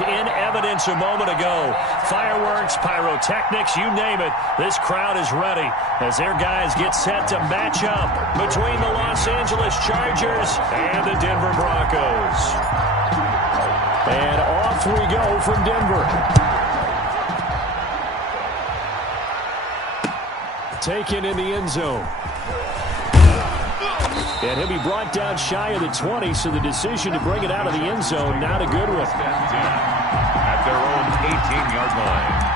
was in evidence a moment ago. Fireworks, pyrotechnics, you name it. This crowd is ready as their guys get set to match up between the Los Angeles Chargers and the Denver Broncos. And off we go from Denver. Taken in the end zone. And he'll be brought down shy of the 20, so the decision to bring it out of the end zone, not a good one. At their own 18-yard line.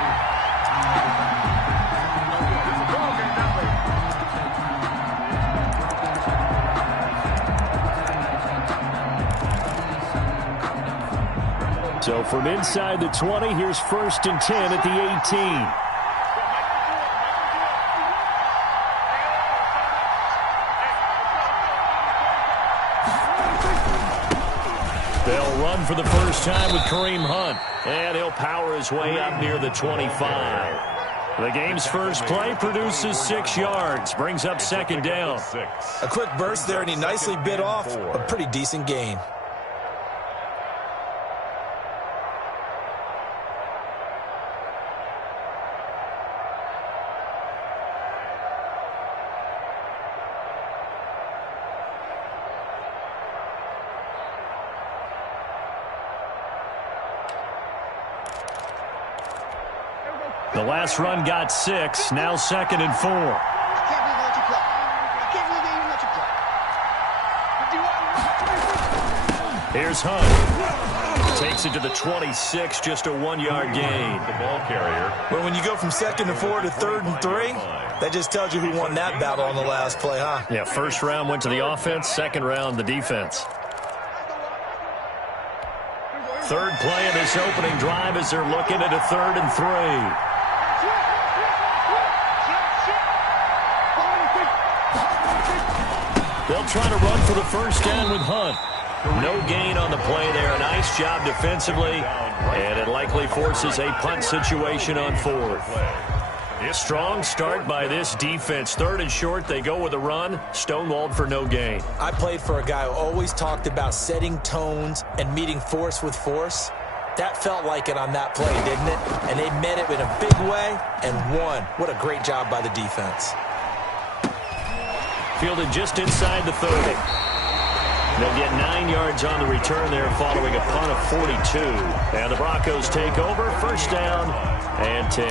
So from inside the 20, here's 1st and 10 at the 18. They'll run for the first time with Kareem Hunt. And he'll power his way up near the 25. The game's first play produces 6 yards. Brings up 2nd down. A quick burst there, and he nicely bit off a pretty decent gain. The last run got 6, now 2nd and 4. Here's Hunt. Takes it to the 26, just a 1-yard gain. The ball carrier. Well, when you go from 2nd and 4 to 3rd and 3, that just tells you who won that battle on the last play, huh? Yeah, first round went to the offense, second round the defense. Third play of this opening drive as they're looking at a 3rd and 3. They'll try to run for the first down with Hunt. No gain on the play there. A nice job defensively, and it likely forces a punt situation on 4th. A strong start by this defense. 3rd and short, they go with a run. Stonewalled for no gain. I played for a guy who always talked about setting tones and meeting force with force. That felt like it on that play, didn't it? And they met it in a big way and won. What a great job by the defense. Fielded just inside the 30. They'll get 9 yards on the return there following a punt of 42. And the Broncos take over. First down and 10.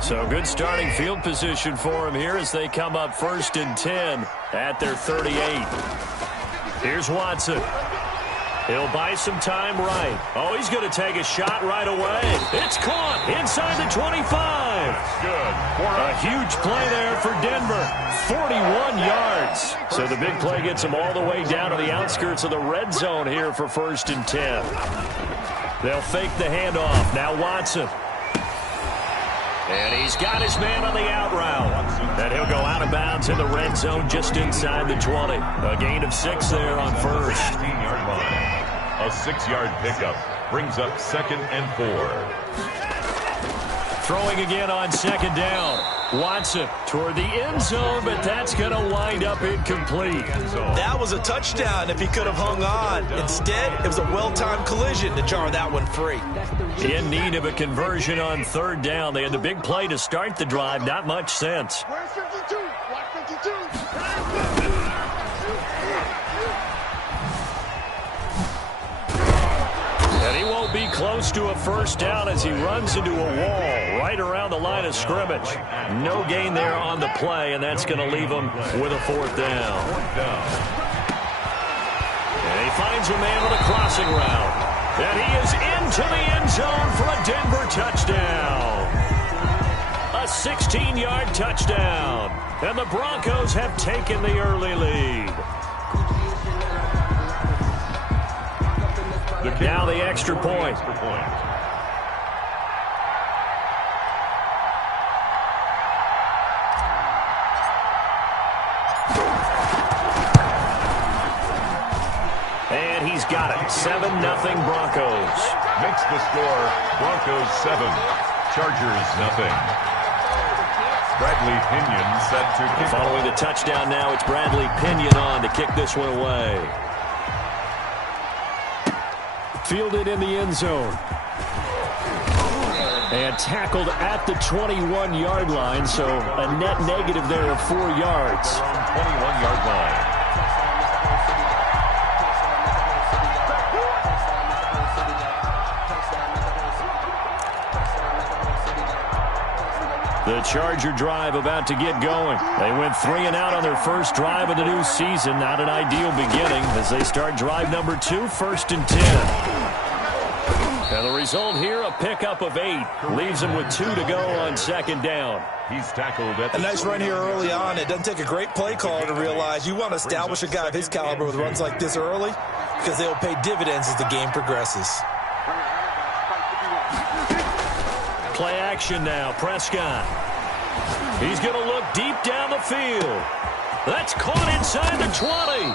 So good starting field position for him here as they come up 1st and 10 at their 38. Here's Watson. He'll buy some time right. Oh, he's going to take a shot right away. It's caught inside the 25. Good. A huge play there for Denver. 41 yards. So the big play gets him all the way down to the outskirts of the red zone here for 1st and 10. They'll fake the handoff. Now Watson. And he's got his man on the out route. And he'll go out of bounds in the red zone just inside the 20. A gain of 6 there on 1st. 16-yard line. A 6-yard pickup brings up 2nd and 4. Throwing again on 2nd down. Watson toward the end zone, but that's going to wind up incomplete. That was a touchdown if he could have hung on. Instead, it was a well-timed collision to jar that one free. In need of a conversion on 3rd down. They had the big play to start the drive. Not much sense. Where's 52? Watch 52. And he won't be close to a first down as he runs into a wall right around the line of scrimmage. No gain there on the play, and that's going to leave him with a 4th down. And he finds a man with a crossing route. And he is into the end zone for a Denver touchdown. A 16-yard touchdown. And the Broncos have taken the early lead. Now the extra point. And he's got it. 7-0 Broncos. Makes the score Broncos 7, Chargers 0. Bradley Pinion set to kick. Following the touchdown now, it's Bradley Pinion on to kick this one away. Fielded in the end zone. And tackled at the 21-yard line, so a net negative there of 4 yards. 21-yard line. The Charger drive about to get going. They went 3 and out on their first drive of the new season. Not an ideal beginning as they start drive number 2, 1st and 10. And the result here, a pickup of 8. Leaves them with 2 to go on 2nd down. He's tackled at a nice run here early on. It doesn't take a great play caller to realize you want to establish a guy of his caliber with runs like this early because they'll pay dividends as the game progresses. Play action now, Prescott. He's going to look deep down the field. That's caught inside the 20.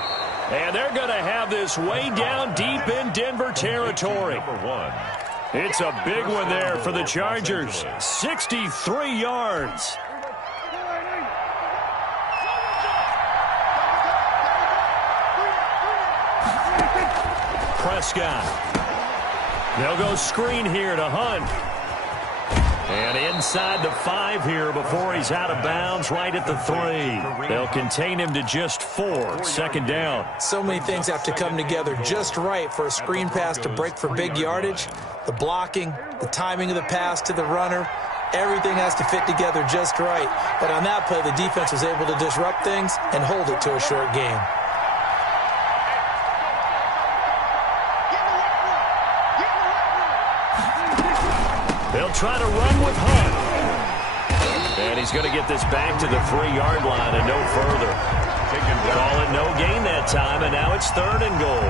And they're going to have this way down deep in Denver territory. Number 1. It's a big one there for the Chargers. 63 yards. Prescott. They'll go screen here to Hunt. And inside the 5 here before he's out of bounds, right at the 3. They'll contain him to just 4. 2nd down. So many things have to come together just right for a screen pass to break for big yardage. The blocking, the timing of the pass to the runner, everything has to fit together just right. But on that play, the defense was able to disrupt things and hold it to a short game. They'll try to run with Hunt. And he's going to get this back to the 3-yard line and no further. Call it no gain that time, and now it's 3rd and goal.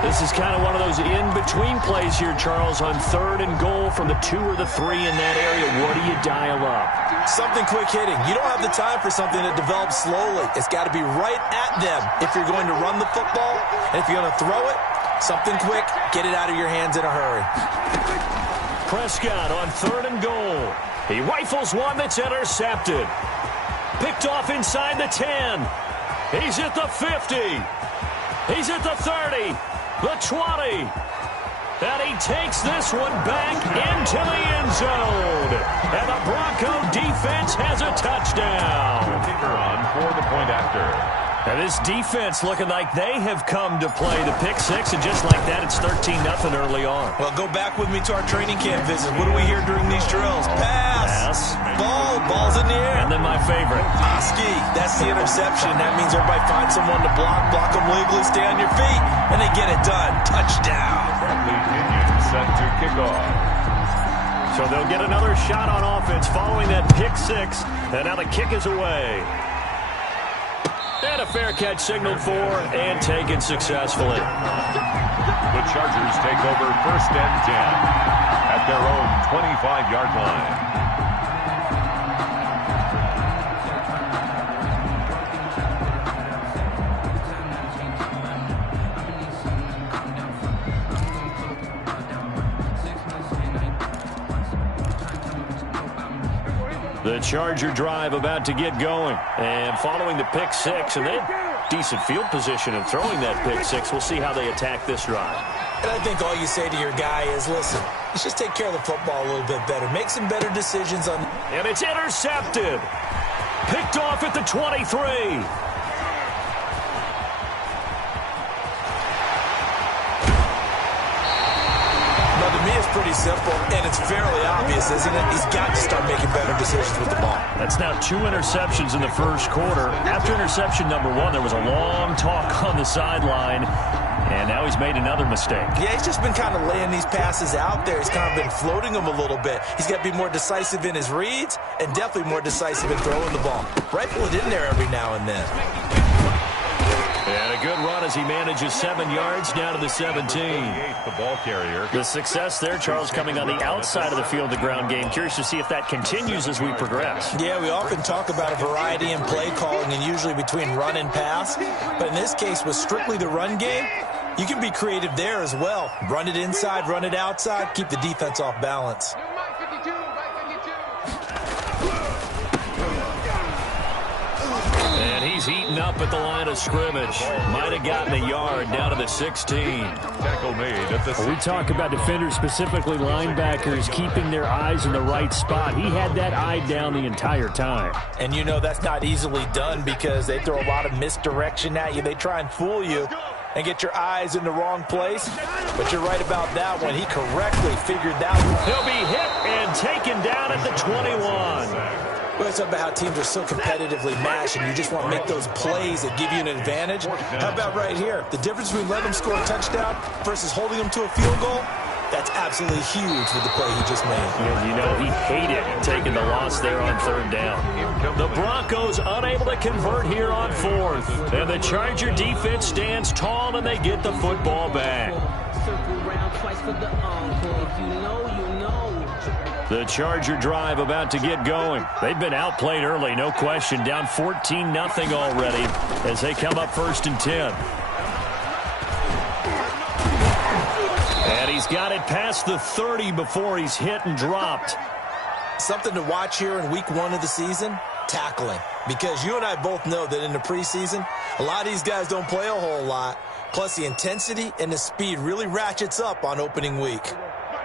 This is kind of one of those in-between plays here, Charles, on 3rd and goal from the 2 or the 3 in that area. What do you dial up? Something quick hitting. You don't have the time for something that develops slowly. It's got to be right at them if you're going to run the football. And if you're going to throw it, something quick, get it out of your hands in a hurry. Prescott on 3rd and goal. He rifles one that's intercepted. Picked off inside the 10. He's at the 50. He's at the 30. The 20. And he takes this one back into the end zone. And the Bronco defense has a touchdown. Kicker on for the point after. And this defense looking like they have come to play the pick 6, and just like that, it's 13-0 early on. Well, go back with me to our training camp visit. What do we hear during these drills? Pass. Ball's in the air. And then my favorite. Oski, that's the interception. That means everybody finds someone to block them legally, stay on your feet, and they get it done. Touchdown. Bradley Pinion set to kick off. So they'll get another shot on offense following that pick 6, and now the kick is away. And a fair catch signaled for and taken successfully. The Chargers take over 1st and 10 at their own 25-yard line. The Charger drive about to get going. And following the pick 6, and they had decent field position in throwing that pick 6. We'll see how they attack this drive. And I think all you say to your guy is, listen, let's just take care of the football a little bit better. Make some better decisions on... And it's intercepted. Picked off at the 23. It's pretty simple, and it's fairly obvious, isn't it? He's got to start making better decisions with the ball. That's now 2 interceptions in the first quarter. After interception number 1, there was a long talk on the sideline, and now he's made another mistake. Yeah, he's just been kind of laying these passes out there. He's kind of been floating them a little bit. He's got to be more decisive in his reads and definitely more decisive in throwing the ball. Rifle it in there every now and then. And a good run as he manages 7 yards down to the 17. The ball carrier. The success there, Charles, coming on the outside of the field, the ground game. Curious to see if that continues as we progress. Yeah, we often talk about a variety in play calling and usually between run and pass. But in this case, with strictly the run game, you can be creative there as well. Run it inside, run it outside, keep the defense off balance. he's heating up at the line of scrimmage. Might have gotten a yard down to the 16. Tackle made at the 16. We talk about defenders, specifically linebackers, keeping their eyes in the right spot. He had that eye down the entire time. And you know that's not easily done because they throw a lot of misdirection at you. They try and fool you and get your eyes in the wrong place. But you're right about that one. He correctly figured that one. He'll be hit and taken down at the 21. Well, it's about how teams are so competitively matched, and you just want to make those plays that give you an advantage. How about right here? The difference between letting them score a touchdown versus holding them to a field goal, that's absolutely huge with the play he just made. And you know, he hated taking the loss there on third down. The Broncos unable to convert here on fourth. And the Charger defense stands tall, and they get the football back. The Charger drive about to get going. They've been outplayed early, no question. Down 14-0 already as they come up 1st and 10. And he's got it past the 30 before he's hit and dropped. Something to watch here in week 1 of the season, tackling. Because you and I both know that in the preseason, a lot of these guys don't play a whole lot. Plus, the intensity and the speed really ratchets up on opening week.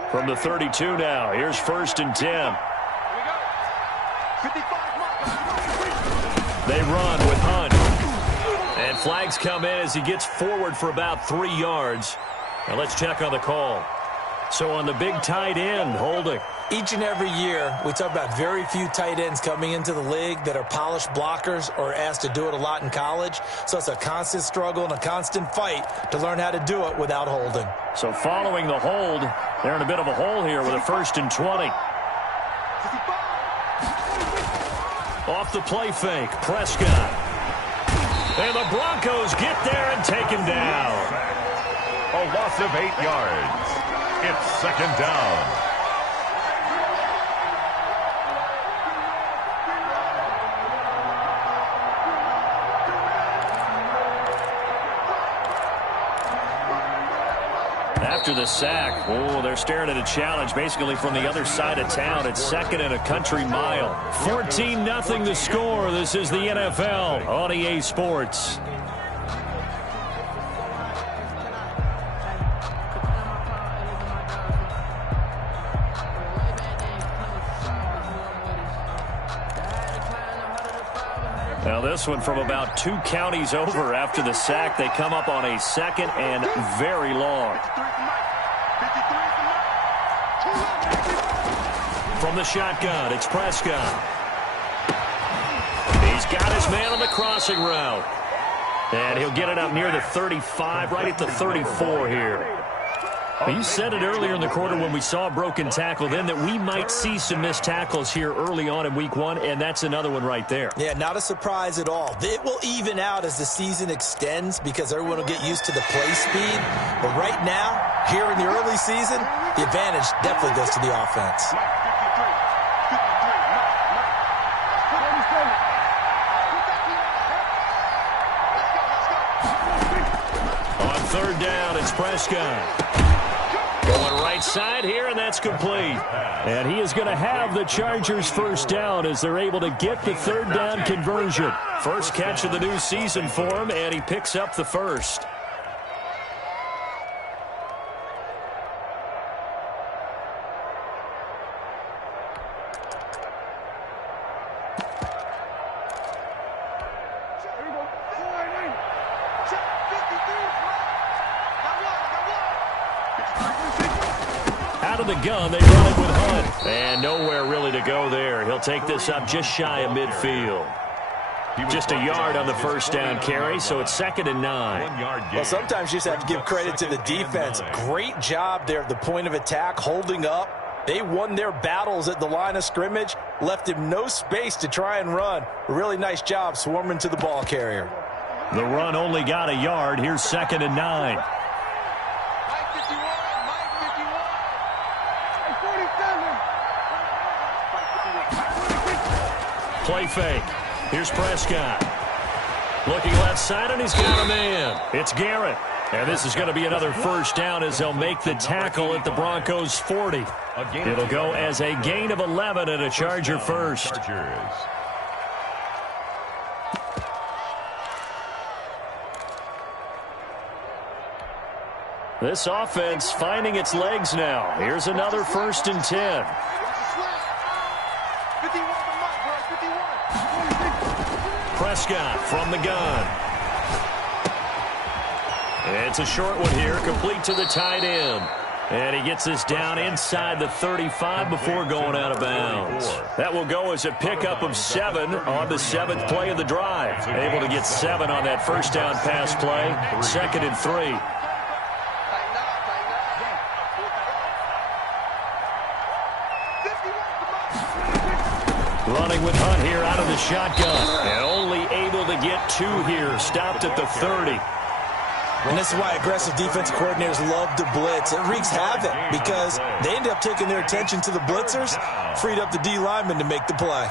From the 32 now, here's 1st and 10. They run with Hunt. And flags come in as he gets forward for about 3 yards. Now let's check on the call. So on the big tight end, holding. Each and every year, we talk about very few tight ends coming into the league that are polished blockers or asked to do it a lot in college. So it's a constant struggle and a constant fight to learn how to do it without holding. So following the hold, they're in a bit of a hole here with a 1st and 20. Off the play fake, Prescott. And the Broncos get there and take him down. A loss of 8 yards. It's 2nd down. After the sack, they're staring at a challenge basically from the other side of town. It's 2nd and a country mile. 14-0 the score. This is the NFL on EA Sports. Now this one from about 2 counties over after the sack. They come up on a 2nd and very long. From the shotgun, it's Prescott. He's got his man on the crossing route. And he'll get it up near the 35, right at the 34 here. You said it earlier in the quarter when we saw a broken tackle then that we might see some missed tackles here early on in week 1, and that's another one right there. Yeah, not a surprise at all. It will even out as the season extends because everyone will get used to the play speed. But right now, here in the early season, the advantage definitely goes to the offense. On 3rd down, it's Prescott. Going right side here, and that's complete. And he is going to have the Chargers 1st down as they're able to get the 3rd down conversion. First catch of the new season for him, and he picks up the 1st. Out of the gun, they run it with Hunt. And nowhere really to go there. He'll take this up just shy of midfield. Just a yard on the 1st down carry, so it's 2nd and 9. Well, sometimes you just have to give credit to the defense. Great job there at the point of attack, holding up. They won their battles at the line of scrimmage, left him no space to try and run. A really nice job swarming to the ball carrier. The run only got a yard. Here's 2nd and 9. Play fake. Here's Prescott. Looking left side, and he's got a man. It's Garrett. And this is going to be another 1st down as they'll make the tackle at the Broncos 40. It'll go as a gain of 11 and a Charger 1st. This offense finding its legs now. Here's another 1st and 10. Prescott from the gun. It's a short one here, complete to the tight end. And he gets this down inside the 35 before going out of bounds. That will go as a pickup of 7 on the 7th play of the drive. Able to get 7 on that first down pass play. 2nd and 3. Running with Hunt here out of the shotgun. And only able to get 2 here. Stopped at the 30. And this is why aggressive defensive coordinators love to blitz. It wreaks havoc because they end up taking their attention to the blitzers, freed up the D lineman to make the play.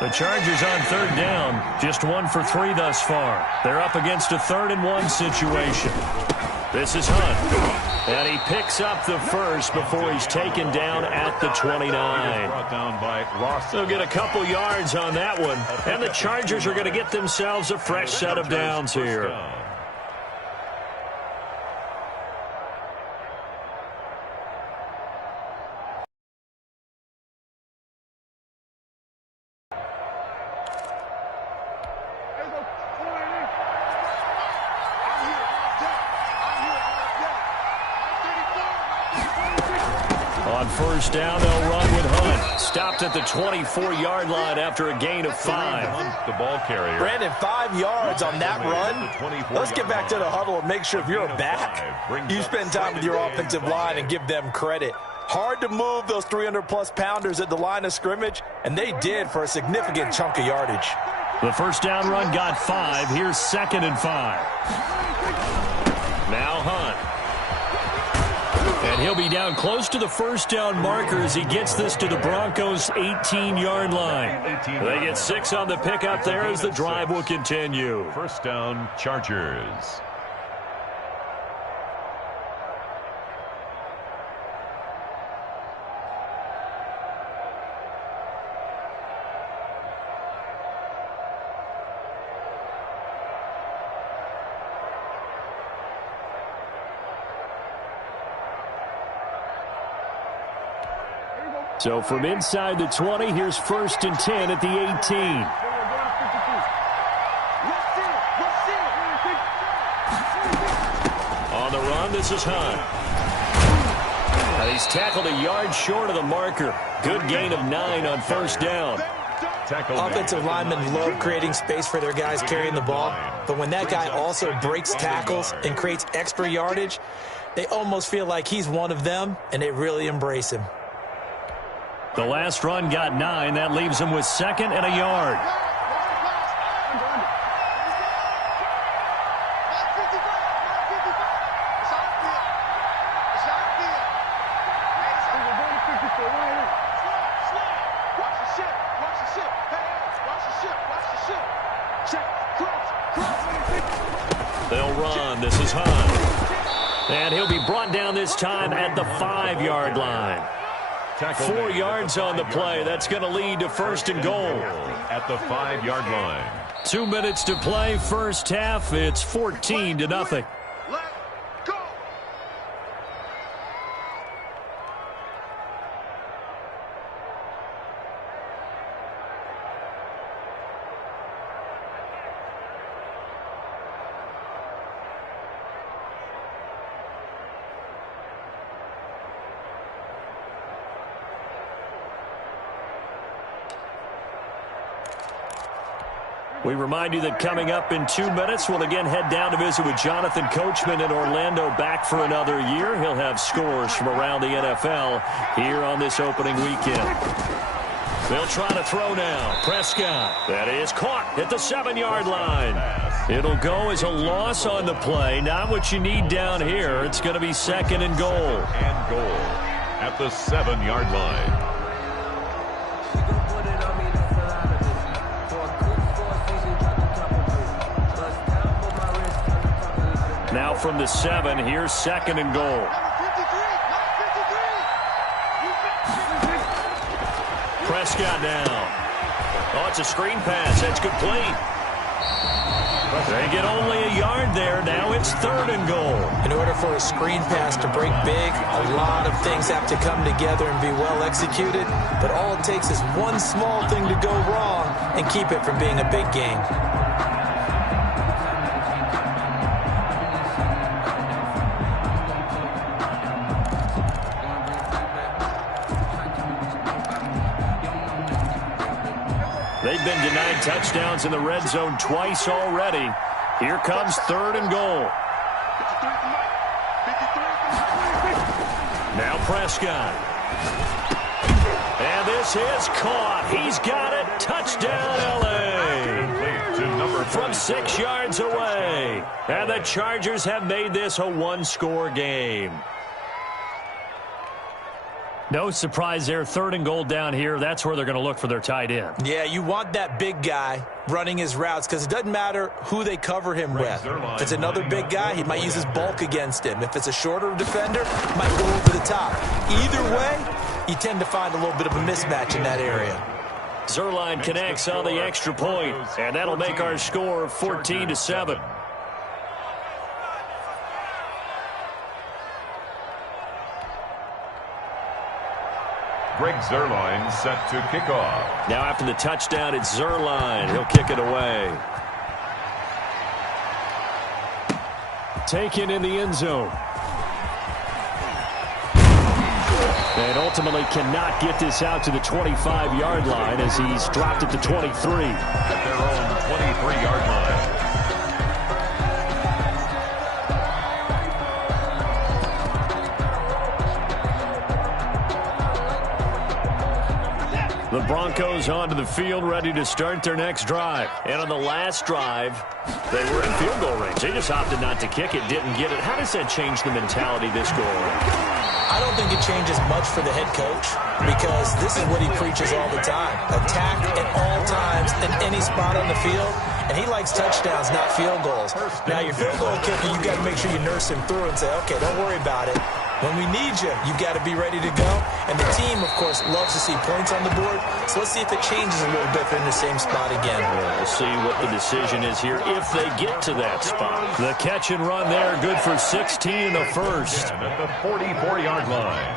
The Chargers on 3rd down, just 1 for 3 thus far. They're up against a 3rd and 1 situation. This is Hunt, and he picks up the first before he's taken down at the 29. They'll get a couple yards on that one, and the Chargers are going to get themselves a fresh set of downs here. On 1st down, they'll run with Hunt. Stopped at the 24-yard line after a gain of 5. The ball carrier. Brandon, 5 yards on that run. Let's get back to the huddle and make sure if you're a back, you spend time with your offensive line and give them credit. Hard to move those 300-plus pounders at the line of scrimmage, and they did for a significant chunk of yardage. The 1st down run got 5. Here's 2nd and 5. Now Hunt. And he'll be down close to the 1st down marker as he gets this to the Broncos' 18-yard line. They get 6 on the pickup there as the drive will continue. 1st down, Chargers. So from inside the 20, here's 1st and 10 at the 18. On the run, this is Hunt. And he's tackled a yard short of the marker. Good gain of 9 on 1st down. Offensive linemen love creating space for their guys carrying the ball, but when that guy also breaks tackles and creates extra yardage, they almost feel like he's one of them, and they really embrace him. The last run got 9. That leaves him with 2nd and a yard. They'll run. This is Hunt. And he'll be brought down this time at the 5-yard line. 4 yards on the play. That's going to lead to 1st and goal. At the 5-yard line. 2 minutes to play. First half. It's 14-0. We remind you that coming up in 2 minutes, we'll again head down to visit with Jonathan Coachman in Orlando, back for another year. He'll have scores from around the NFL here on this opening weekend. They'll try to throw now. Prescott. That is caught at the 7-yard line. It'll go as a loss on the play. Not what you need down here. It's going to be 2nd and goal. And goal at the 7-yard line. Now from the 7, here's 2nd and goal. Prescott down. Oh, it's a screen pass. That's complete. They get only a yard there. Now it's 3rd and goal. In order for a screen pass to break big, a lot of things have to come together and be well executed. But all it takes is one small thing to go wrong and keep it from being a big game. They've been denied touchdowns in the red zone twice already. Here comes 3rd and goal. Now Prescott. And this is caught. He's got it. Touchdown, L.A. From 6 yards away. And the Chargers have made this a one-score game. No surprise there. 3rd and goal down here. That's where they're going to look for their tight end. Yeah, you want that big guy running his routes because it doesn't matter who they cover him with. If it's another big guy, he might use his bulk against him. If it's a shorter defender, he might go over the top. Either way, you tend to find a little bit of a mismatch in that area. Zerline connects on the extra point, and that'll make our score 14-7. Greg Zerline set to kick off. Now after the touchdown, it's Zerline. He'll kick it away. Taken in the end zone. And ultimately cannot get this out to the 25-yard line as he's dropped it to 23. At their own 23-yard line. The Broncos onto the field, ready to start their next drive. And on the last drive, they were in field goal range. They just opted not to kick it, didn't get it. How does that change the mentality this go around? I don't think it changes much for the head coach because this is what he preaches all the time. Attack at all times in any spot on the field. And he likes touchdowns, not field goals. Now, your field goal kicker, you've got to make sure you nurse him through and say, okay, don't worry about it. When we need you, you've got to be ready to go. And the team, of course, loves to see points on the board. So let's see if it changes a little bit if they're in the same spot again. We'll see what the decision is here if they get to that spot. The catch and run there, good for 16 in the first. At the 44-yard line.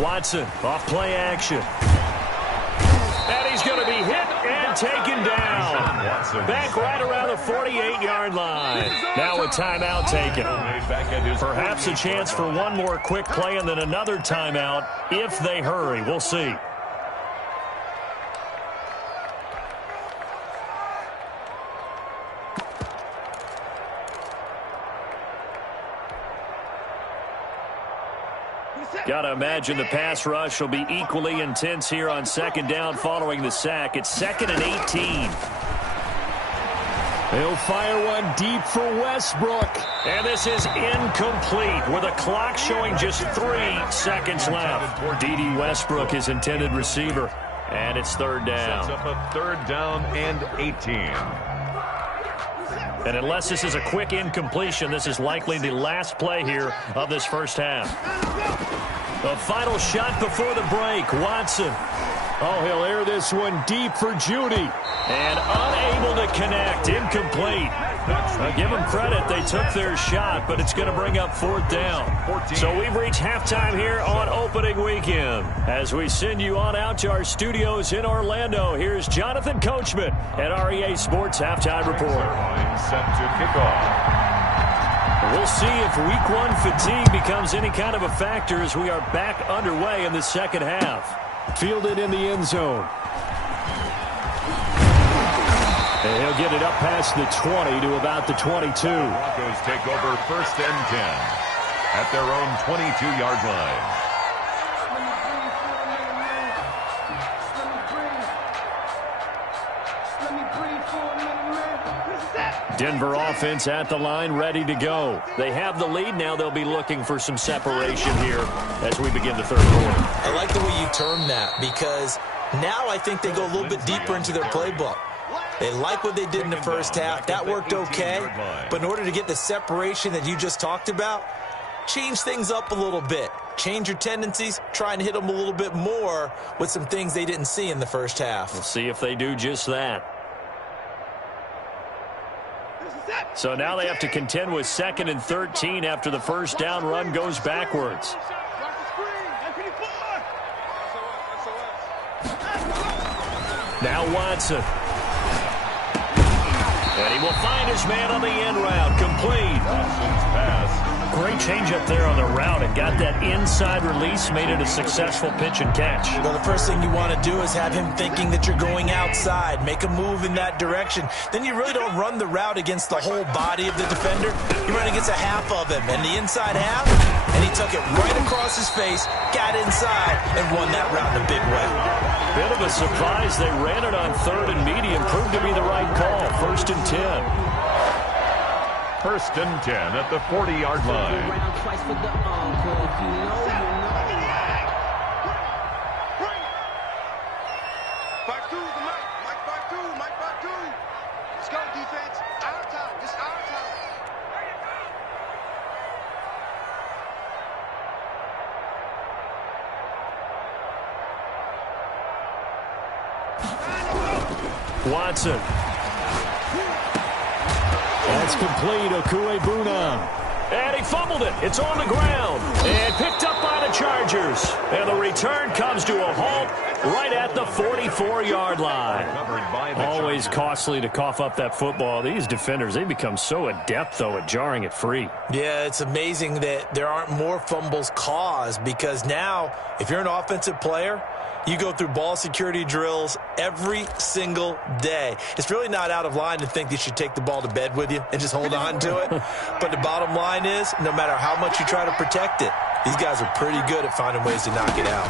Watson, off play action. And he's going to be hit and taken down. Back right around the 48-yard line. Now a timeout taken. Perhaps a chance for one more quick play and then another timeout if they hurry. We'll see. Got to imagine the pass rush will be equally intense here on 2nd down following the sack. It's 2nd and 18. He'll fire one deep for Westbrook. And this is incomplete with a clock showing just 3 seconds left. D.D. Westbrook, his intended receiver. And it's 3rd down. Sets up a 3rd down and 18. And unless this is a quick incompletion, this is likely the last play here of this first half. The final shot before the break. Watson. Oh, he'll air this one deep for Judy. And unable to connect. Incomplete. Give them credit. They took their shot, but it's going to bring up 4th down. So we've reached halftime here on opening weekend. As we send you on out to our studios in Orlando, here's Jonathan Coachman at REA Sports Halftime Report. Set to kick off. We'll see if week 1 fatigue becomes any kind of a factor as we are back underway in the second half. Fielded in the end zone. And he'll get it up past the 20 to about the 22. Broncos take over 1st and 10 at their own 22-yard line. Denver offense at the line, ready to go. They have the lead. Now they'll be looking for some separation here as we begin the 3rd quarter. I like the way you term that because now I think they go a little bit deeper into their playbook. They like what they did in the first half. That worked okay. But in order to get the separation that you just talked about, change things up a little bit. Change your tendencies, try and hit them a little bit more with some things they didn't see in the first half. We'll see if they do just that. So now they have to contend with 2nd and 13 after the first down run goes backwards. Now Watson. And he will find his man on the end route. Complete. Watson's pass. Great change up there on the route and got that inside release, made it a successful pitch and catch. Well, the first thing you want to do is have him thinking that you're going outside. Make a move in that direction. Then you really don't run the route against the whole body of the defender. You run against a half of him, and the inside half, and he took it right across his face, got inside, and won that route in a big way. Bit of a surprise. They ran it on 3rd and medium. Proved to be the right call. 1st and 10. 1st and 10 at the 40-yard line. Back two, Mike back two. Let's go, defense. Our time. This is our time. Watson. That's complete. Okuebuna. And he fumbled it. It's on the ground. And picked up by the Chargers. And the return comes to a halt right at the 44-yard line. Always costly to cough up that football. These defenders, they become so adept, though, at jarring it free. Yeah, it's amazing that there aren't more fumbles caused, because now, if you're an offensive player, you go through ball security drills every single day. It's really not out of line to think that you should take the ball to bed with you and just hold on to it. But the bottom line is, no matter how much you try to protect it, these guys are pretty good at finding ways to knock it out.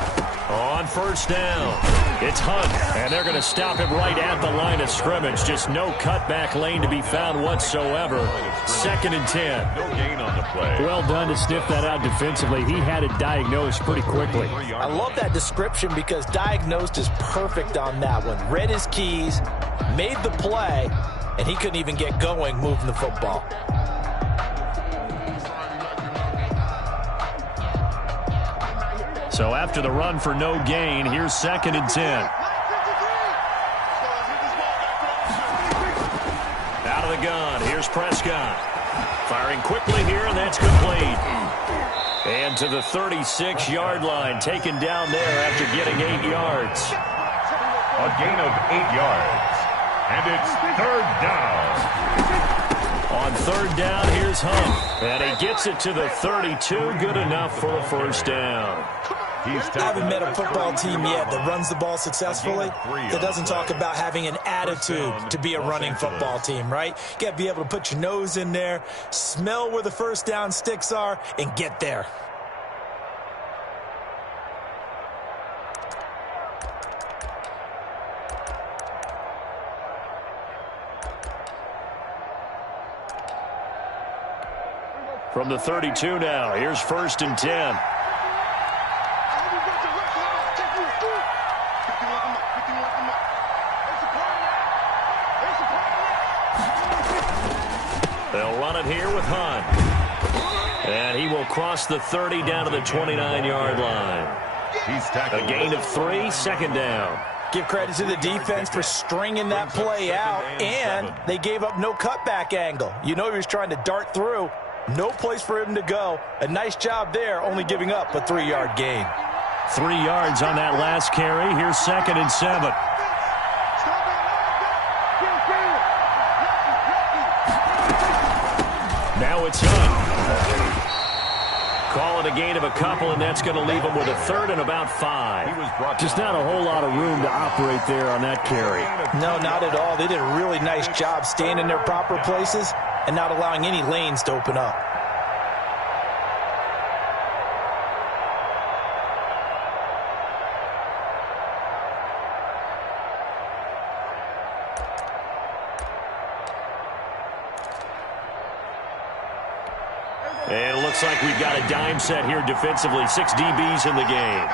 On 1st down, it's Hunt, and they're going to stop him right at the line of scrimmage. Just no cutback lane to be found whatsoever. 2nd and 10. No gain on the play. Well done to sniff that out defensively. He had it diagnosed pretty quickly. I love that description because diagnosed is perfect on that one. Read his keys, made the play, and he couldn't even get going moving the football. So after the run for no gain, here's 2nd and 10. Out of the gun, here's Prescott. Firing quickly here, and that's complete. And to the 36-yard line, taken down there after getting 8 yards. A gain of 8 yards. And it's 3rd down. On 3rd down, here's Hunt. And he gets it to the 32. Good enough for a 1st down. I haven't met a football team yet that runs the ball successfully that doesn't talk about having an attitude to be a running football team, right? You got to be able to put your nose in there, smell where the 1st down sticks are, and get there. From the 32 now, here's 1st and 10. They'll run it here with Hunt. And he will cross the 30 down to the 29-yard line. A gain of 3, 2nd down. Give credit to the defense for stringing that play out, and they gave up no cutback angle. You know he was trying to dart through. No place for him to go. A nice job there, only giving up a 3-yard gain. 3 yards on that last carry. Here's 2nd and 7. Now it's Hunt. Call it a gain of a couple, and that's going to leave him with a 3rd and about 5. Just not a whole lot of room to operate there on that carry. No, not at all. They did a really nice job staying in their proper places and not allowing any lanes to open up. And it looks like we've got a dime set here defensively. 6 DBs in the game.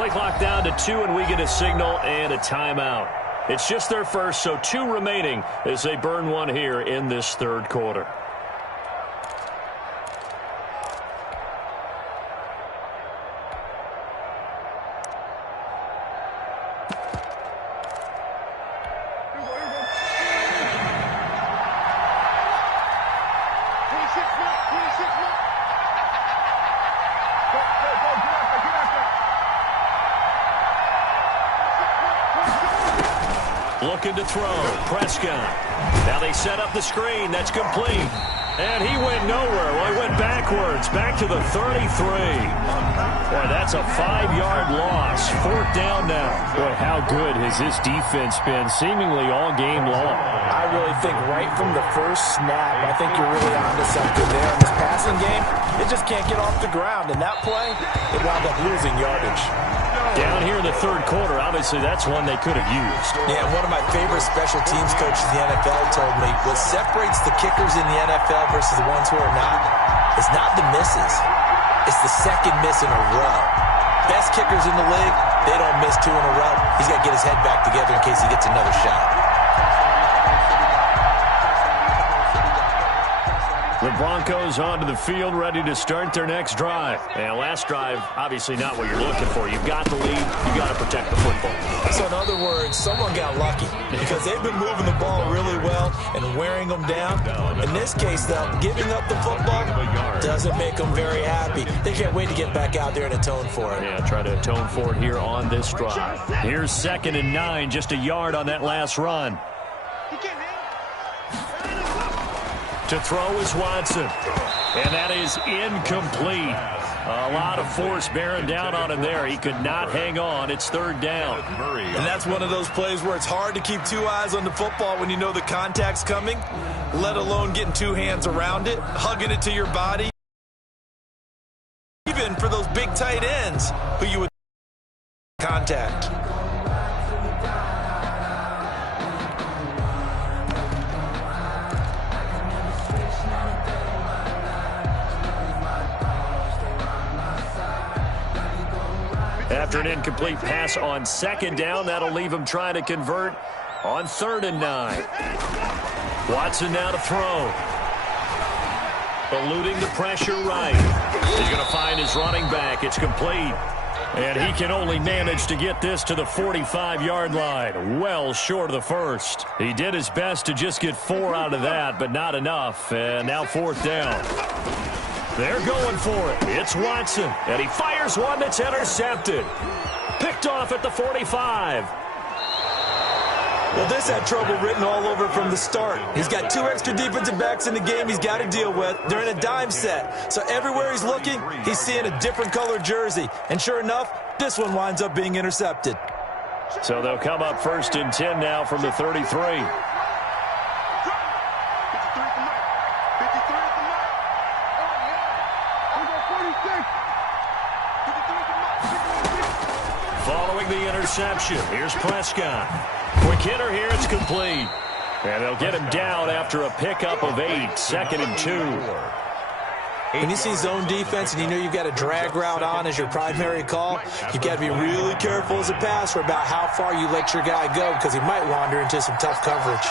Play clock down to 2, and we get a signal and a timeout. It's just their first, so 2 remaining as they burn one here in this third quarter. Looking to throw. Prescott. Now they set up the screen. That's complete. And he went nowhere. Well, he went backwards. Back to the 33. Boy, that's a 5-yard loss. 4th down now. Boy, how good has this defense been seemingly all game long? I really think right from the first snap, I think you're really onto something there. In this passing game, it just can't get off the ground. And that play, it wound up losing yardage. Down here in the third quarter, obviously that's one they could have used. Yeah, one of my favorite special teams coaches in the NFL told me what separates the kickers in the NFL versus the ones who are not is not the misses. It's the second miss in a row. Best kickers in the league, they don't miss 2 in a row. He's got to get his head back together in case he gets another shot. The Broncos onto the field, ready to start their next drive. And last drive, obviously not what you're looking for. You've got the lead. You've got to protect the football. So in other words, someone got lucky because they've been moving the ball really well and wearing them down. In this case, though, giving up the football doesn't make them very happy. They can't wait to get back out there and atone for it. Yeah, try to atone for it here on this drive. Here's 2nd and 9, just a yard on that last run. To throw is Watson. And that is incomplete. A lot of force bearing down on him there. He could not hang on. It's 3rd down. And that's one of those plays where it's hard to keep 2 eyes on the football when you know the contact's coming, let alone getting 2 hands around it, hugging it to your body. Even for those big tight ends who you would contact. After an incomplete pass on 2nd down, that'll leave him trying to convert on 3rd and 9. Watson now to throw. Eluding the pressure right. He's going to find his running back. It's complete. And he can only manage to get this to the 45-yard line. Well short of the first. He did his best to just get 4 out of that, but not enough. And now 4th down. They're going for it. It's Watson. And he fires one that's intercepted. Picked off at the 45. Well, this had trouble written all over from the start. He's got 2 extra defensive backs in the game he's got to deal with. They're in a dime set. So everywhere he's looking, he's seeing a different colored jersey. And sure enough, this one winds up being intercepted. So they'll come up 1st and 10 now from the 33. Following the interception, here's Prescott. Quick hitter here, it's complete. And they'll get him down after a pickup of 8, 2nd and 2. When you see zone defense and you know you've got a drag route on as your primary call, you've got to be really careful as a passer about how far you let your guy go because he might wander into some tough coverage.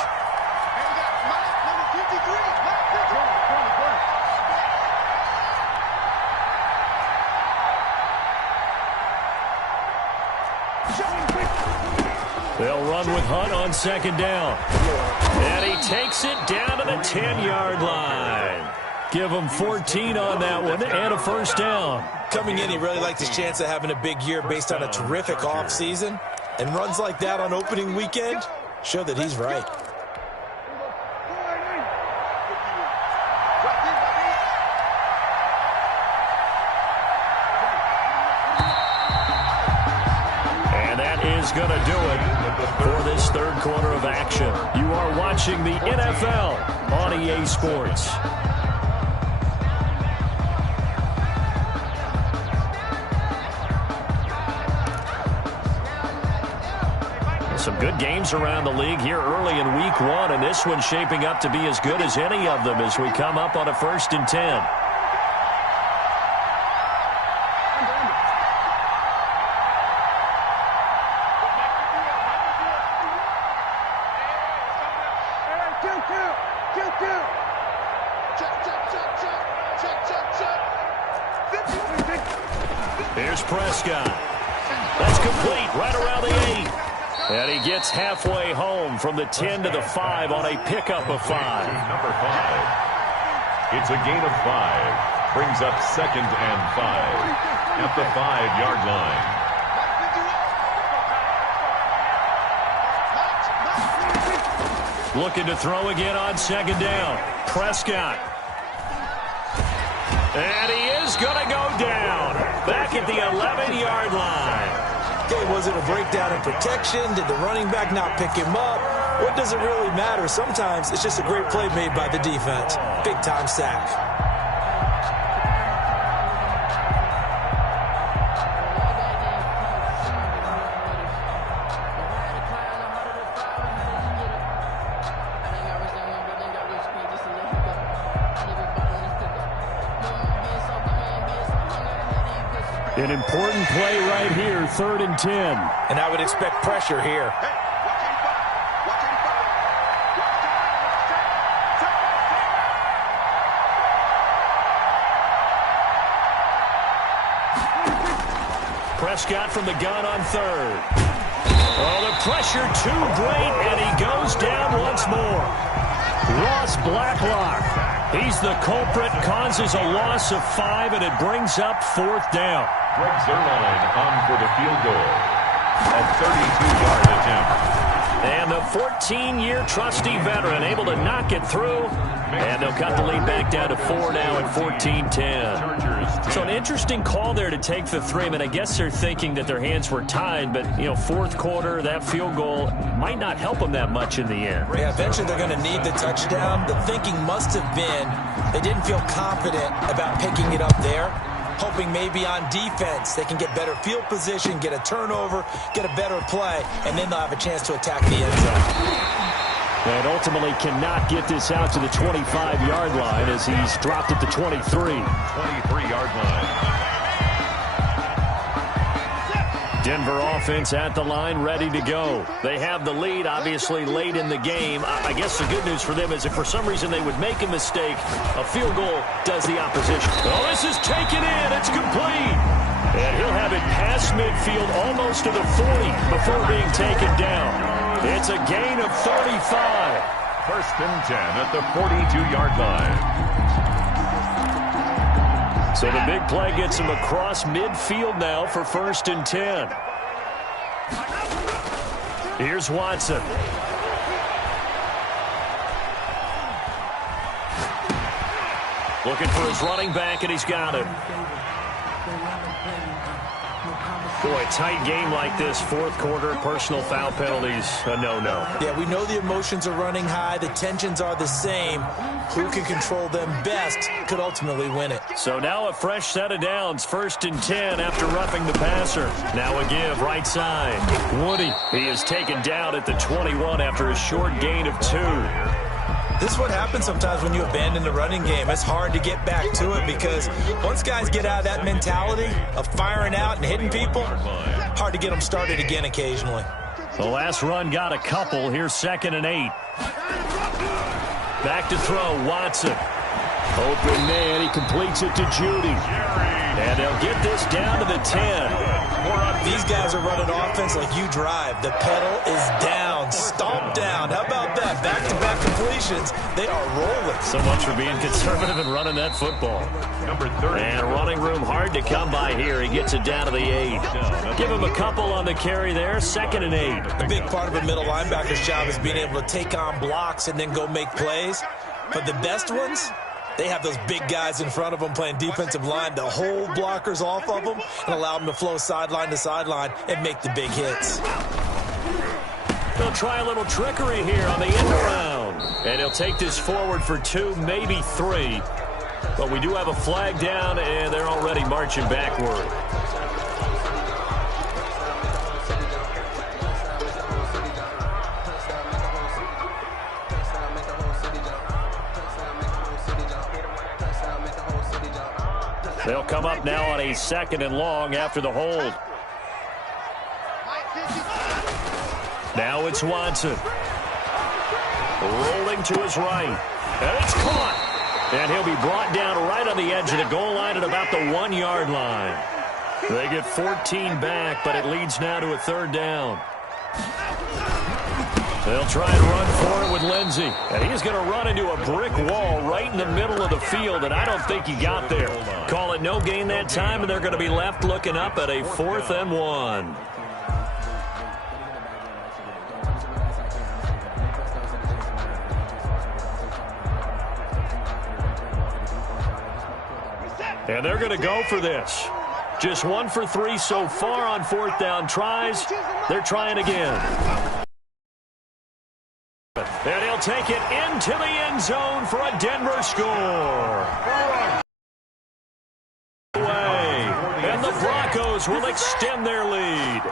They'll run with Hunt on 2nd down. And he takes it down to the 10-yard line. Give him 14 on that one and a 1st down. Coming in, he really liked his chance of having a big year based on a terrific offseason. And runs like that on opening weekend show that he's right. And that is going to do it for this third quarter of action. You are watching the NFL on EA Sports. Some good games around the league here early in week 1, and this one's shaping up to be as good as any of them as we come up on a 1st and 10. Here's Prescott. That's complete right around the 8. And he gets halfway home from the 10 to the 5 on a pickup of 5. Number 5. It's a gain of 5. Brings up 2nd and 5 at the 5-yard line. Looking to throw again on 2nd down. Prescott. And he is going to go down. Back at the 11-yard line. Okay, was it a breakdown in protection? Did the running back not pick him up? What does it really matter? Sometimes it's just a great play made by the defense. Big-time sack. An important play right here, 3rd and 10. And I would expect pressure here. Prescott from the gun on 3rd. Oh, the pressure too great, and he goes down once more. Ross Blacklock. He's the culprit, causes a loss of 5, and it brings up 4th down. Greg Zerline on for the field goal. A 32-yard attempt. And the 14-year trusty veteran able to knock it through. And they'll cut the lead back down to 4 now at 14-10. So an interesting call there to take the 3. I mean, I guess they're thinking that their hands were tied, but, you know, 4th quarter, that field goal might not help them that much in the end. Yeah, eventually they're going to need the touchdown. The thinking must have been they didn't feel confident about picking it up there, hoping maybe on defense they can get better field position, get a turnover, get a better play, and then they'll have a chance to attack the end zone. And ultimately cannot get this out to the 25-yard line as he's dropped at the 23. 23-yard line. Denver offense at the line, ready to go. They have the lead, obviously, late in the game. I guess the good news for them is if for some reason they would make a mistake, a field goal does the opposition. Oh, this is taken in. It's complete. And he'll have it past midfield almost to the 40 before being taken down. It's a gain of 35. 1st and 10 at the 42-yard line. So the big play gets him across midfield now for 1st and 10. Here's Watson. Looking for his running back, and he's got him. Boy, tight game like this, 4th quarter, personal foul penalties, a no-no. Yeah, we know the emotions are running high. The tensions are the same. Who can control them best could ultimately win it. So now a fresh set of downs, 1st and 10 after roughing the passer. Now a give, right side. Woody, he is taken down at the 21 after a short gain of 2. This is what happens sometimes when you abandon the running game. It's hard to get back to it because once guys get out of that mentality of firing out and hitting people, hard to get them started again occasionally. The last run got a couple. Here's 2nd and 8. Back to throw, Watson. Open man, he completes it to Judy. And they'll get this down to the 10. These guys are running offense like you drive. The pedal is down, stomp down. How about that? Back-to-back completions. They are rolling. So much for being conservative and running that football. Number 30. And running room hard to come by here. He gets it down to the 8. Give him a couple on the carry there. 2nd and 8. A big part of a middle linebacker's job is being able to take on blocks and then go make plays. But the best ones, they have those big guys in front of them playing defensive line to hold blockers off of them and allow them to flow sideline to sideline and make the big hits. They'll try a little trickery here on the end around. And he'll take this forward for 2, maybe 3. But we do have a flag down, and they're already marching backward. They'll come up now on a 2nd and long after the hold. Now it's Watson. Rolling to his right. And it's caught. And he'll be brought down right on the edge of the goal line at about the 1-yard line. They get 14 back, but it leads now to a 3rd down. They'll try and run for it with Lindsey. And he's going to run into a brick wall right in the middle of the field, and I don't think he got there. Call it no gain that time, and they're going to be left looking up at a 4th and 1. And they're going to go for this. Just 1 for 3 so far on 4th down tries. They're trying again. And he'll take it into the end zone for a Denver score. And the Broncos will extend their lead.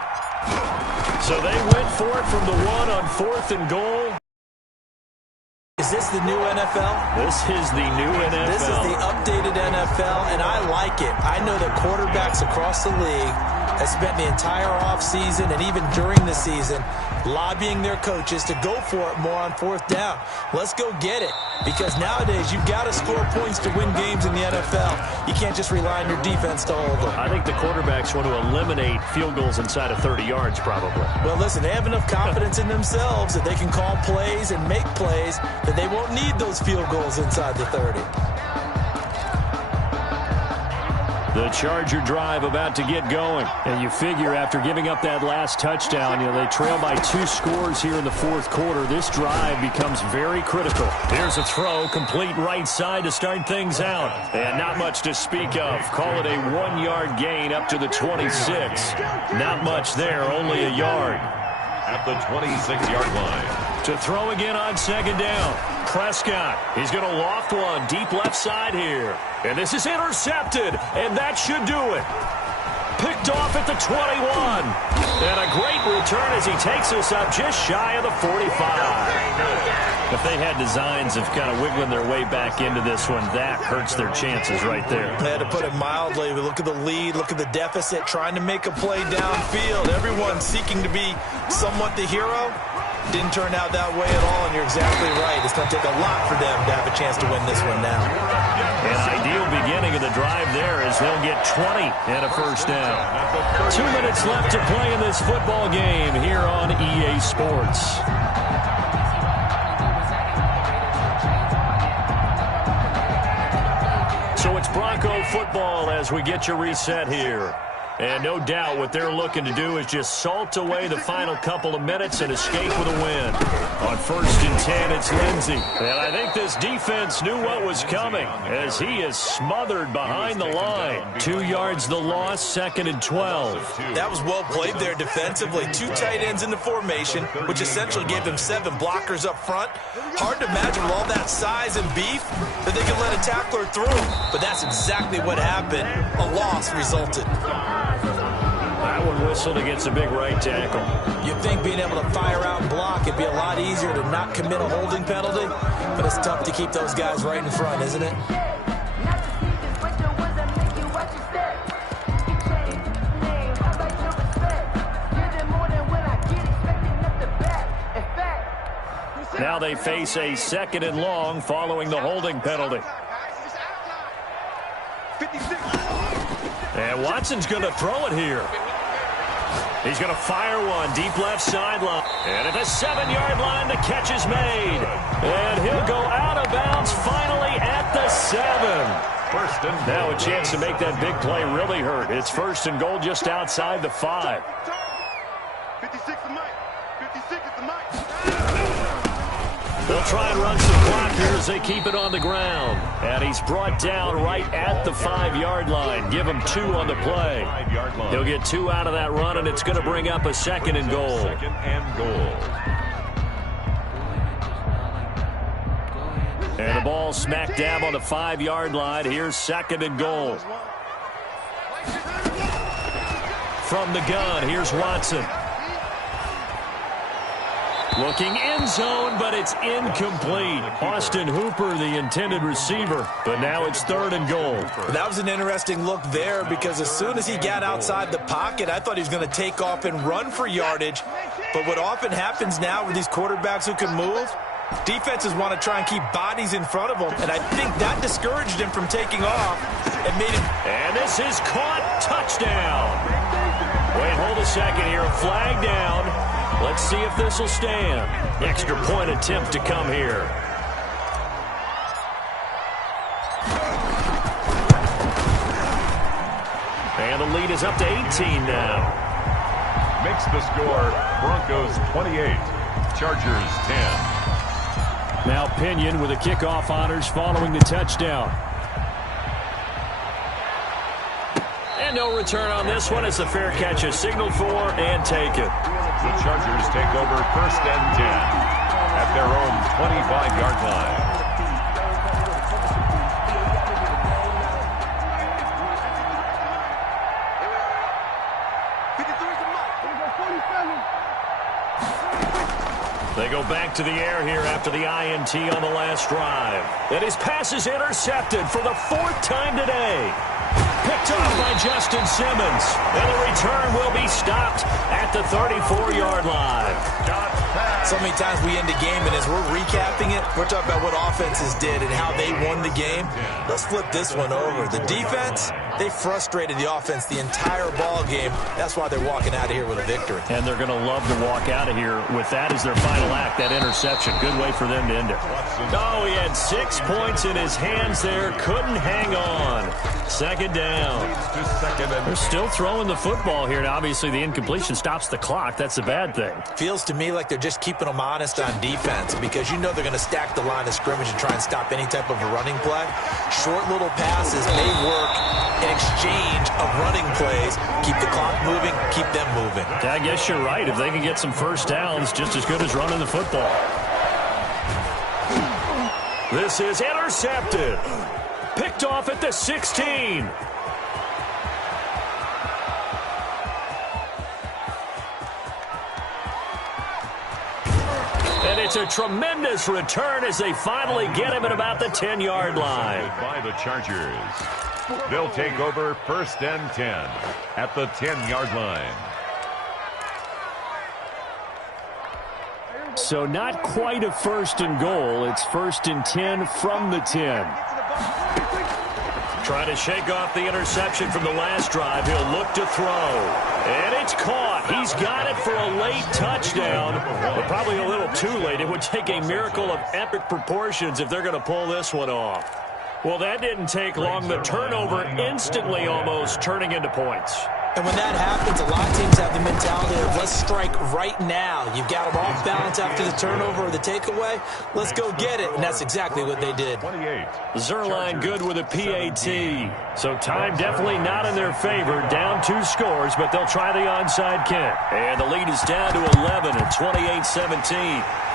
So they went for it from the 1 on 4th and goal. Is this the new NFL? This is the new NFL. This is the updated NFL, and I like it. I know that quarterbacks across the league have spent the entire offseason and even during the season lobbying their coaches to go for it more on 4th down. Let's go get it, because nowadays you've got to score points to win games in the NFL. You can't just rely on your defense to hold them. I think the quarterbacks want to eliminate field goals inside of 30 yards probably. Well, listen, they have enough confidence in themselves that they can call plays and make plays that they won't need those field goals inside the 30. The Charger drive about to get going. And you figure after giving up that last touchdown, they trail by 2 scores here in the 4th quarter. This drive becomes very critical. Here's a throw, complete right side to start things out. And not much to speak of. Call it a 1-yard gain up to the 26. Not much there, only a yard. At the 26-yard line. To throw again on 2nd down. Prescott, he's going to loft one deep left side here. And this is intercepted, and that should do it. Picked off at the 21. And a great return as he takes us up just shy of the 45. If they had designs of kind of wiggling their way back into this one, that hurts their chances right there. They had to put it mildly. We look at the lead, look at the deficit, trying to make a play downfield. Everyone seeking to be somewhat the hero. Didn't turn out that way at all, and you're exactly right. It's going to take a lot for them to have a chance to win this one now. An ideal beginning of the drive there as they'll get 20 and a 1st down. 2 minutes left to play in this football game here on EA Sports. So it's Bronco football as we get you reset here. And no doubt what they're looking to do is just salt away the final couple of minutes and escape with a win. On 1st and 10, it's Lindsey. And I think this defense knew what was coming as he is smothered behind the line. 2 yards the loss, 2nd and 12. That was well played there defensively. 2 tight ends in the formation, which essentially gave them 7 blockers up front. Hard to imagine with all that size and beef that they could let a tackler through. But that's exactly what happened. A loss resulted. That one whistled against a big right tackle. You'd think being able to fire out and block, it'd be a lot easier to not commit a holding penalty, but it's tough to keep those guys right in front, isn't it? Now they face a 2nd and long following the holding penalty. And Watson's going to throw it here. He's going to fire one deep left sideline. And at the 7-yard line, the catch is made. And he'll go out of bounds finally at the 7. Now a chance to make that big play really hurt. It's 1st and goal just outside the 5. 56 to Mike. 56 to Mike. They'll try and run some clock here as they keep it on the ground. And he's brought down right at the 5-yard line. Give him 2 on the play. He'll get 2 out of that run, and it's going to bring up a 2nd and goal. 2nd and goal. And the ball smack dab on the 5-yard line. Here's 2nd and goal. From the gun, here's Watson. Looking end zone, but it's incomplete. Austin Hooper, the intended receiver, but now it's 3rd and goal. That was an interesting look there because as soon as he got outside the pocket, I thought he was going to take off and run for yardage. But what often happens now with these quarterbacks who can move, Defenses want to try and keep bodies in front of them, and I think that discouraged him from taking off and made him... And this is caught. Touchdown. Wait, hold a second here. A flag down. Let's see if this will stand. Extra point attempt to come here. And the lead is up to 18 now. Makes the score Broncos 28, Chargers 10. Now Pinion with the kickoff honors following the touchdown. And no return on this one. It's a fair catch, a signal for, and take it. The Chargers take over 1st and 10 at their own 25-yard line. They go back to the air here after the INT on the last drive. And his pass is intercepted for the 4th time today. Picked off by Justin Simmons. And the return will be stopped at the 34-yard line. So many times we end the game, and as we're recapping it, we're talking about what offenses did and how they won the game. Let's flip this one over. The defense, they frustrated the offense the entire ball game. That's why they're walking out of here with a victory. And they're going to love to walk out of here with that as their final act, that interception. Good way for them to end it. Oh, he had 6 points in his hands there. Couldn't hang on. 2nd down. They're still throwing the football here. Now, obviously, the incompletion stops the clock. That's the bad thing. Feels to me like they're just keeping them honest on defense because you know they're going to stack the line of scrimmage and try and stop any type of a running play. Short little passes may work in exchange of running plays. Keep the clock moving, keep them moving. I guess you're right. If they can get some first downs, just as good as running the football. This is intercepted. Picked off at the 16. And it's a tremendous return as they finally get him at about the 10-yard line. By the Chargers. They'll take over 1st and 10 at the 10-yard line. So not quite a 1st and goal. It's 1st and 10 from the 10. Trying to shake off the interception from the last drive. He'll look to throw. And it's caught. He's got it for a late touchdown. But probably a little too late. It would take a miracle of epic proportions if they're going to pull this one off. Well, that didn't take long. The turnover instantly almost turning into points. And when that happens, a lot of teams have the mentality of let's strike right now. You've got them off balance after the turnover or the takeaway. Let's go get it. And that's exactly what they did. Zerline good with a PAT. So time definitely not in their favor. Down 2 scores, but they'll try the onside kick. And the lead is down to 11 at 28-17.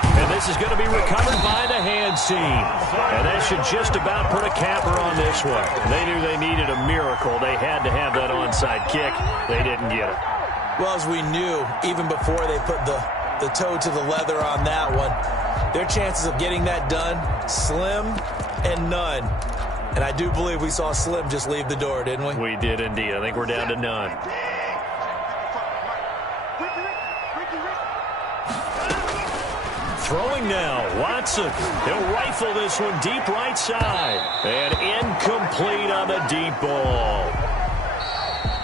And this is going to be recovered by the hands team. And that should just about put a capper on this one. They knew they needed a miracle. They had to have that onside kick. They didn't get it. Well, as we knew, even before they put the toe to the leather on that one, their chances of getting that done, slim and none. And I do believe we saw Slim just leave the door, didn't we? We did indeed. I think we're down to none. Throwing now, Watson. He'll rifle this one deep right side. And incomplete on the deep ball.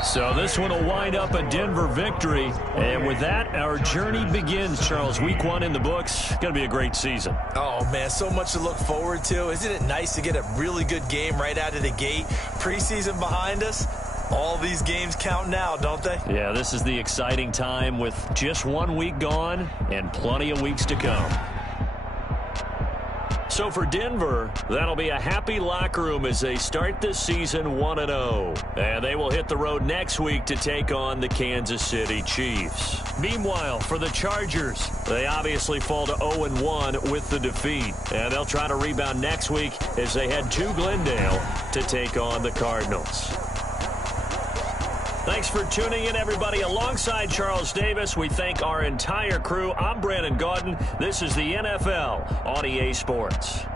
So this one will wind up a Denver victory. And with that, our journey begins, Charles. Week 1 in the books. Going to be a great season. Oh, man, so much to look forward to. Isn't it nice to get a really good game right out of the gate? Preseason behind us. All these games count now, don't they? Yeah, this is the exciting time with just 1 week gone and plenty of weeks to come. So for Denver, that'll be a happy locker room as they start this season 1-0. And they will hit the road next week to take on the Kansas City Chiefs. Meanwhile, for the Chargers, they obviously fall to 0-1 with the defeat. And they'll try to rebound next week as they head to Glendale to take on the Cardinals. Thanks for tuning in, everybody. Alongside Charles Davis, we thank our entire crew. I'm Brandon Gaudin. This is the NFL on EA Sports.